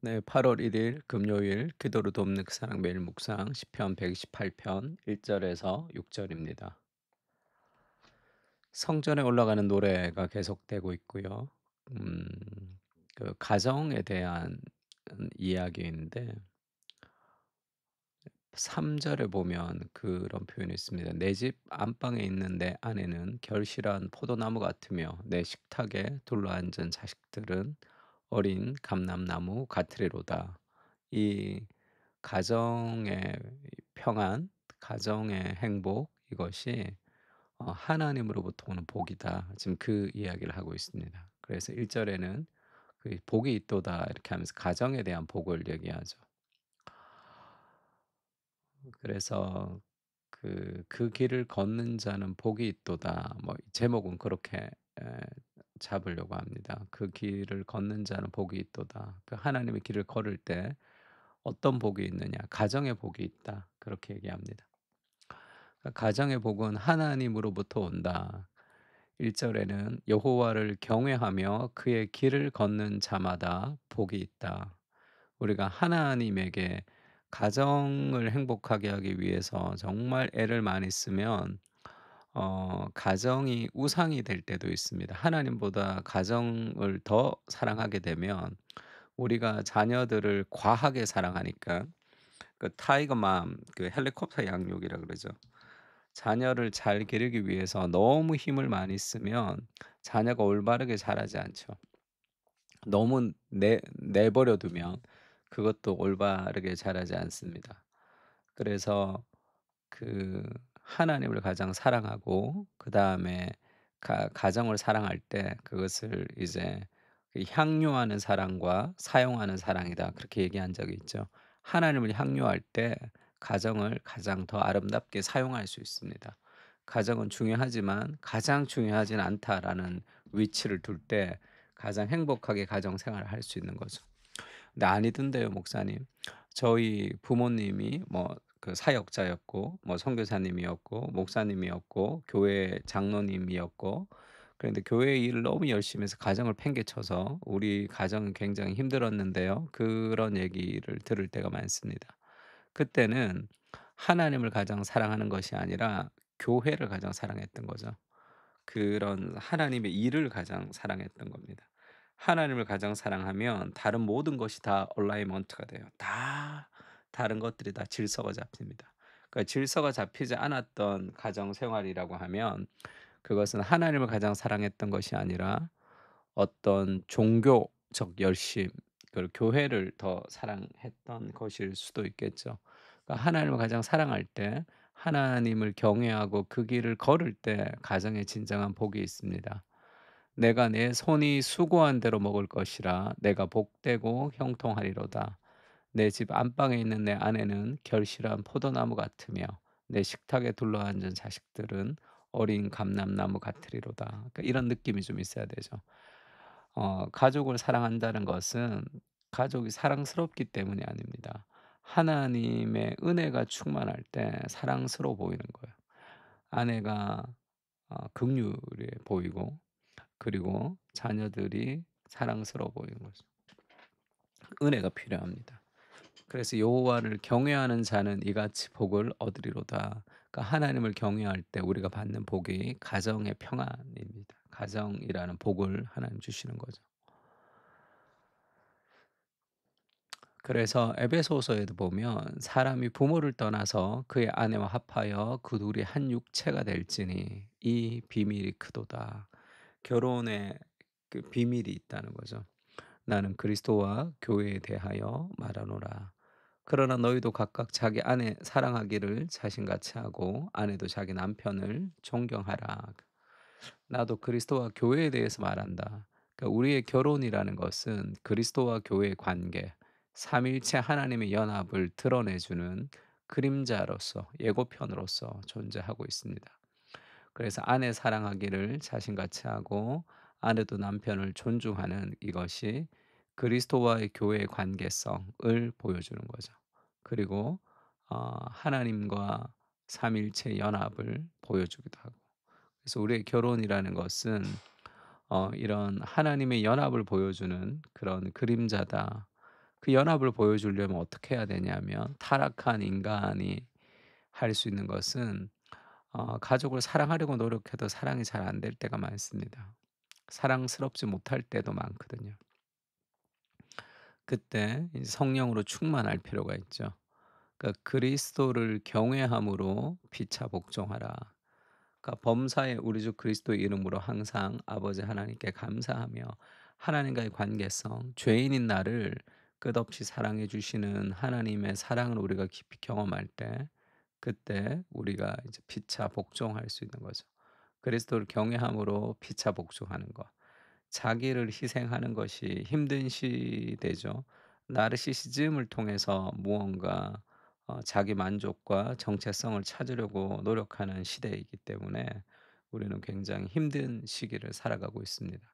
네, 8월 1일 금요일 기도로 돕는 그 사랑 매일 묵상 시편 128편 1절에서 6절입니다. 성전에 올라가는 노래가 계속되고 있고요. 음, 그 가정에 대한 이야기인데 3절에 보면 그런 표현이 있습니다. 내 집 안방에 있는 내 아내는 결실한 포도나무 같으며 내 식탁에 둘러앉은 자식들은 어린 감람나무 같으리로다. 이 가정의 평안, 가정의 행복 이것이 하나님으로부터 오는 복이다. 지금 그 이야기를 하고 있습니다. 그래서 1 절에는 그 "복이 있도다." 이렇게 하면서 가정에 대한 복을 얘기하죠. 그래서 그 길을 걷는 자는 복이 있도다. 뭐 제목은 그렇게 에 잡으려고 합니다. 그 길을 걷는 자는 복이 있도다. 그 하나님의 길을 걸을 때 어떤 복이 있느냐? 가정의 복이 있다. 그렇게 얘기합니다. 가정의 복은 하나님으로부터 온다. 1 절에는 여호와를 경외하며 그의 길을 걷는 자마다 복이 있다. 우리가 하나님에게 가정을 행복하게 하기 위해서 정말 애를 많이 쓰면 가정이 우상이 될 때도 있습니다. 하나님보다 가정을 더 사랑하게 되면 우리가 자녀들을 과하게 사랑하니까 그 타이거맘 그 헬리콥터 양육이라 그러죠. 자녀를 잘 기르기 위해서 너무 힘을 많이 쓰면 자녀가 올바르게 자라지 않죠. 너무 내버려 두면 그것도 올바르게 자라지 않습니다. 그래서 그 하나님을 가장 사랑하고 그다음에 가정을 사랑할 때 그것을 이제 그 향유하는 사랑과 사용하는 사랑이다. 그렇게 얘기한 적이 있죠. 하나님을 향유할 때 가정을 가장 더 아름답게 사용할 수 있습니다. 가정은 중요하지만 가장 중요하진 않다라는 위치를 둘 때 가장 행복하게 가정 생활을 할 수 있는 거죠. 근데 아니던데요, 목사님. 저희 부모님이 뭐 그 사역자였고 뭐 선교사님이었고 목사님이었고 교회 장로님이었고 그런데 교회 일을 너무 열심히 해서 가정을 팽개쳐서 우리 가정은 굉장히 힘들었는데요. 그런 얘기를 들을 때가 많습니다. 그때는 하나님을 가장 사랑하는 것이 아니라 교회를 가장 사랑했던 거죠. 그런 하나님의 일을 가장 사랑했던 겁니다. 하나님을 가장 사랑하면 다른 모든 것이 다 얼라이먼트가 돼요. 다 다른 것들이 다 질서가 잡힙니다. 그러니까 질서가 잡히지 않았던 가정 생활이라고 하면 그것은 하나님을 가장 사랑했던 것이 아니라 어떤 종교적 열심, 그 교회를 더 사랑했던 것일 수도 있겠죠. 그러니까 하나님을 가장 사랑할 때 하나님을 경외하고 그 길을 걸을 때 가정에 진정한 복이 있습니다. "내가 내 손이 수고한 대로 먹을 것이라 내가 복되고 형통하리로다. 내 집 안방에 있는 내 아내는 결실한 포도나무 같으며 내 식탁에 둘러앉은 자식들은 어린 감람나무 같으리로다." 그러니까 이런 느낌이 좀 있어야 되죠. 가족을 사랑한다는 것은 가족이 사랑스럽기 때문이 아닙니다. 하나님의 은혜가 충만할 때 사랑스러워 보이는 거예요. 아내가 긍휼해 보이고 그리고 자녀들이 사랑스러워 보이는 거죠. 은혜가 필요합니다. 그래서 여호와를 경외하는 자는 이같이 복을 얻으리로다. 그러니까 하나님을 경외할 때 우리가 받는 복이 가정의 평안입니다. 가정이라는 복을 하나님 주시는 거죠. 그래서 에베소서에도 보면 사람이 부모를 떠나서 그의 아내와 합하여 그 둘이 한 육체가 될지니 이 비밀이 크도다. 결혼에 그 비밀이 있다는 거죠. 나는 그리스도와 교회에 대하여 말하노라. 그러나 너희도 각각 자기 아내 사랑하기를 자신같이 하고 아내도 자기 남편을 존경하라. 나도 그리스도와 교회에 대해서 말한다. 그러니까 우리의 결혼이라는 것은 그리스도와 교회의 관계, 삼일체 하나님의 연합을 드러내주는 그림자로서 예고편으로서 존재하고 있습니다. 그래서 아내 사랑하기를 자신같이 하고 아내도 남편을 존중하는 이것이 그리스도와의 교회의 관계성을 보여주는 거죠. 그리고 하나님과 삼일체 연합을 보여주기도 하고. 그래서 우리의 결혼이라는 것은 이런 하나님의 연합을 보여주는 그런 그림자다. 그 연합을 보여주려면 어떻게 해야 되냐면 타락한 인간이 할 수 있는 것은 가족을 사랑하려고 노력해도 사랑이 잘 안 될 때가 많습니다. 사랑스럽지 못할 때도 많거든요. 그때 이제 성령으로 충만할 필요가 있죠. 그러니까 그리스도를 경외함으로 피차 복종하라. 그러니까 범사에 우리 주 그리스도의 이름으로 항상 아버지 하나님께 감사하며 하나님과의 관계성, 죄인인 나를 끝없이 사랑해 주시는 하나님의 사랑을 우리가 깊이 경험할 때 그때 우리가 이제 피차 복종할 수 있는 거죠. 그리스도를 경외함으로 피차 복종하는 것. 자기를 희생하는 것이 힘든 시대죠. 나르시시즘을 통해서 무언가 자기 만족과 정체성을 찾으려고 노력하는 시대이기 때문에 우리는 굉장히 힘든 시기를 살아가고 있습니다.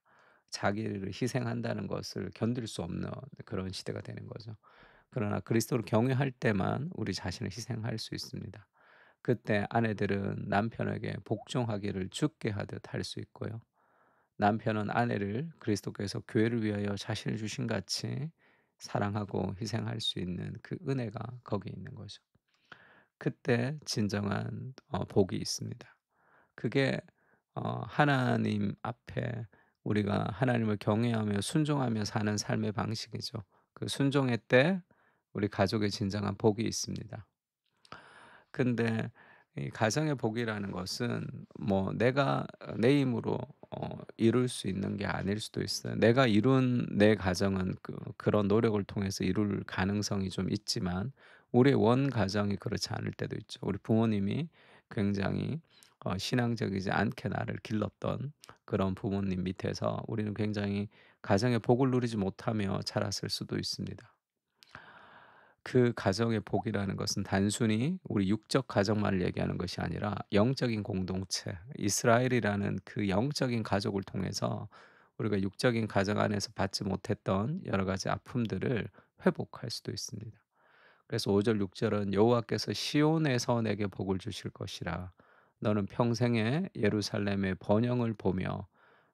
자기를 희생한다는 것을 견딜 수 없는 그런 시대가 되는 거죠. 그러나 그리스도를 경외할 때만 우리 자신을 희생할 수 있습니다. 그때 아내들은 남편에게 복종하기를 주께 하듯 할 수 있고요. 남편은 아내를 그리스도께서 교회를 위하여 자신을 주신 같이 사랑하고 희생할 수 있는 그 은혜가 거기에 있는 거죠. 그때 진정한 복이 있습니다. 그게 하나님 앞에 우리가 하나님을 경외하며 순종하며 사는 삶의 방식이죠. 그 순종의 때 우리 가족의 진정한 복이 있습니다. 근데 이 가정의 복이라는 것은 뭐 내가 내 힘으로 이룰 수 있는 게 아닐 수도 있어요. 내가 이룬 내 가정은 그런 노력을 통해서 이룰 가능성이 좀 있지만 우리의 원 가정이 그렇지 않을 때도 있죠. 우리 부모님이 굉장히 신앙적이지 않게 나를 길렀던 그런 부모님 밑에서 우리는 굉장히 가정의 복을 누리지 못하며 자랐을 수도 있습니다. 그 가정의 복이라는 것은 단순히 우리 육적 가정만을 얘기하는 것이 아니라 영적인 공동체, 이스라엘이라는 그 영적인 가족을 통해서 우리가 육적인 가정 안에서 받지 못했던 여러 가지 아픔들을 회복할 수도 있습니다. 그래서 5절 6 절은 여호와께서 시온에서 내게 복을 주실 것이라 너는 평생에 예루살렘의 번영을 보며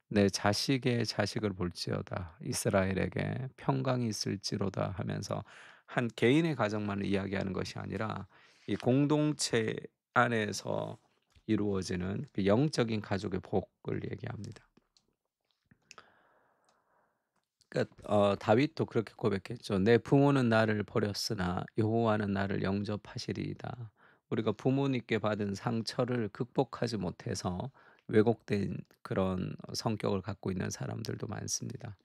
내 자식의 자식을 볼지어다 이스라엘에게 평강이 있을지로다 하면서 한 개인의 가정만을 이야기하는 것이 아니라 이 공동체 안에서 이루어지는 그 영적인 가족의 복을 얘기합니다. 그러니까 다윗도 그렇게 고백했죠. "내 부모는 나를 버렸으나 여호와는 나를 영접하시리이다." 우리가 부모님께 받은 상처를 극복하지 못해서 왜곡된 그런 성격을 갖고 있는 사람들도 많습니다.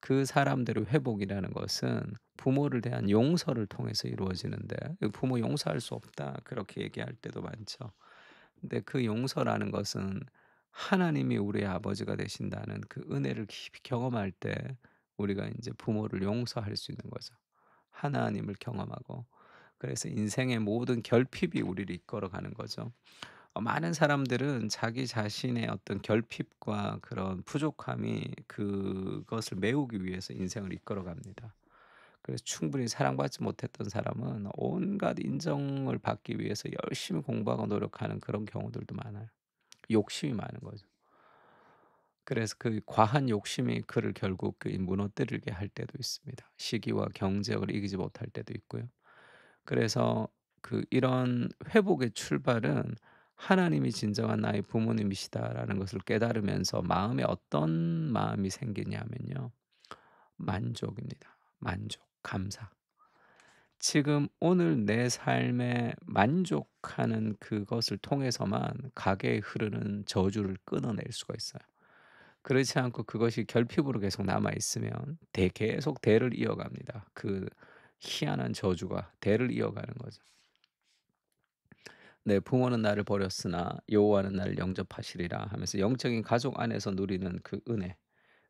그 사람들의 회복이라는 것은 부모를 대한 용서를 통해서 이루어지는데 그 "부모 용서할 수 없다." 그렇게 얘기할 때도 많죠. 근데 그 용서라는 것은 하나님이 우리의 아버지가 되신다는 그 은혜를 깊이 경험할 때 우리가 인제 부모를 용서할 수 있는 거죠. 하나님을 경험하고 그래서 인생의 모든 결핍이 우리를 이끌어가는 거죠. 많은 사람들은 자기 자신의 어떤 결핍과 그런 부족함이 그것을 메우기 위해서 인생을 이끌어갑니다. 그래서 충분히 사랑받지 못했던 사람은 온갖 인정을 받기 위해서 열심히 공부하고 노력하는 그런 경우들도 많아요. 욕심이 많은 거죠. 그래서 그 과한 욕심이 그를 결국 무너뜨리게 할 때도 있습니다. 시기와 경쟁을 이기지 못할 때도 있고요. 그래서 이런 회복의 출발은 '하나님이 진정한 나의 부모님이시다.'라는 것을 깨달으면서 마음에 어떤 마음이 생기냐면요. 만족입니다. 만족, 감사. 지금 오늘 내 삶에 만족하는 그것을 통해서만 가게에 흐르는 저주를 끊어낼 수가 있어요. 그렇지 않고 그것이 결핍으로 계속 남아 있으면 계속 대를 이어갑니다. 그 희한한 저주가 대를 이어가는 거죠. "내 부모는 나를 버렸으나 여호와는 나를 영접하시리라." 하면서 영적인 가족 안에서 누리는 그 은혜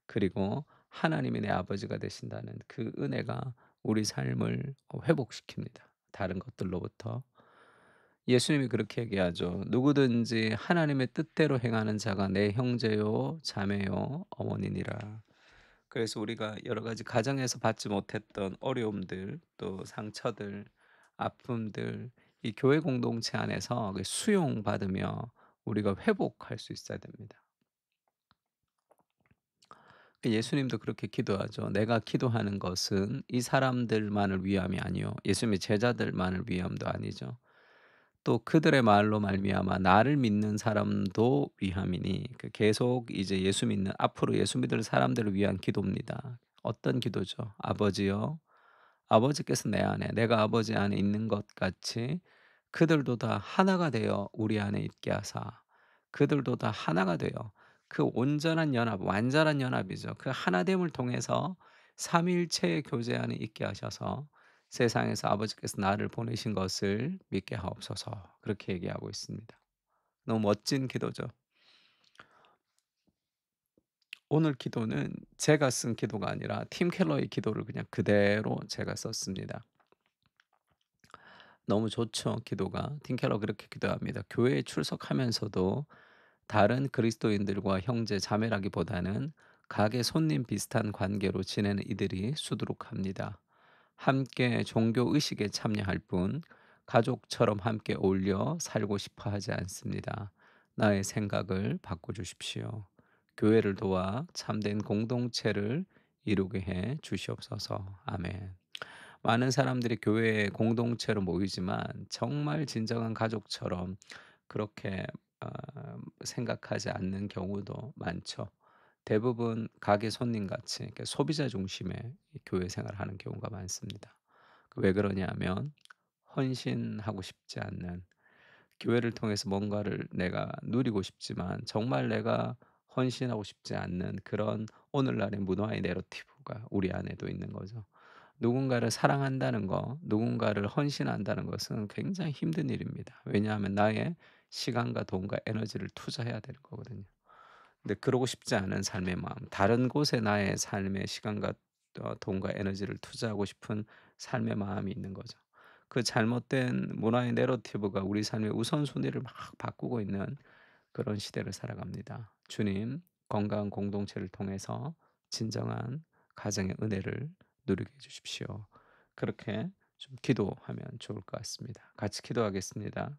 그리고 하나님이 내 아버지가 되신다는 그 은혜가 우리 삶을 회복시킵니다, 다른 것들로부터. 예수님이 그렇게 얘기하죠. "누구든지 하나님의 뜻대로 행하는 자가 내 형제요 자매요 어머니니라." 그래서 우리가 여러 가지 가정에서 받지 못했던 어려움들 또 상처들, 아픔들 이 교회 공동체 안에서 수용받으며 우리가 회복할 수 있어야 됩니다. 예수님도 그렇게 기도하죠. "내가 기도하는 것은 이 사람들만을 위함이 아니요." 예수님의 제자들만을 위함도 아니죠. 또 그들의 말로 말미암아 나를 믿는 사람도 위함이니, 계속 이제 예수 믿는 앞으로 예수 믿을 사람들을 위한 기도입니다. 어떤 기도죠? "아버지여, 아버지께서 내 안에 내가 아버지 안에 있는 것 같이 그들도 다 하나가 되어 우리 안에 있게 하사." 그들도 다 하나가 되어, 그 온전한 연합, 완전한 연합이죠. 그 하나됨을 통해서 삼위일체의 교제 안에 있게 하셔서 세상에서 아버지께서 나를 보내신 것을 믿게 하옵소서. 그렇게 얘기하고 있습니다. 너무 멋진 기도죠. 오늘 기도는 제가 쓴 기도가 아니라 팀 켈러의 기도를 그냥 그대로 제가 썼습니다. 너무 좋죠, 기도가. 팀 켈러 그렇게 기도합니다. 교회에 출석하면서도 다른 그리스도인들과 형제 자매라기보다는 가게 손님 비슷한 관계로 지내는 이들이 수두룩합니다. 함께 종교 의식에 참여할 뿐 가족처럼 함께 어울려 살고 싶어 하지 않습니다. 나의 생각을 바꿔주십시오. 교회를 도와 참된 공동체를 이루게 해 주시옵소서. 아멘. 많은 사람들이 교회에 공동체로 모이지만 정말 진정한 가족처럼 그렇게 어 생각하지 않는 경우도 많죠. 대부분 가게 손님같이 이렇게 소비자 중심의 이 교회 생활을 하는 경우가 많습니다. 왜 그러냐면 헌신하고 싶지 않는, 교회를 통해서 뭔가를 내가 누리고 싶지만 정말 내가 헌신하고 싶지 않는 그런 오늘날의 문화의 내러티브가 우리 안에도 있는 거죠. 누군가를 사랑한다는 거, 누군가를 헌신한다는 것은 굉장히 힘든 일입니다. 왜냐하면 나의 시간과 돈과 에너지를 투자해야 되는 거거든요. 근데 그러고 싶지 않은 삶의 마음, 다른 곳에 나의 삶의 시간과 돈과 에너지를 투자하고 싶은 삶의 마음이 있는 거죠. 그 잘못된 문화의 내러티브가 우리 삶의 우선순위를 막 바꾸고 있는 그런 시대를 살아갑니다. 주님, 건강한 공동체를 통해서 진정한 가정의 은혜를 누리게 해 주십시오. 그렇게 좀 기도하면 좋을 것 같습니다. 같이 기도하겠습니다.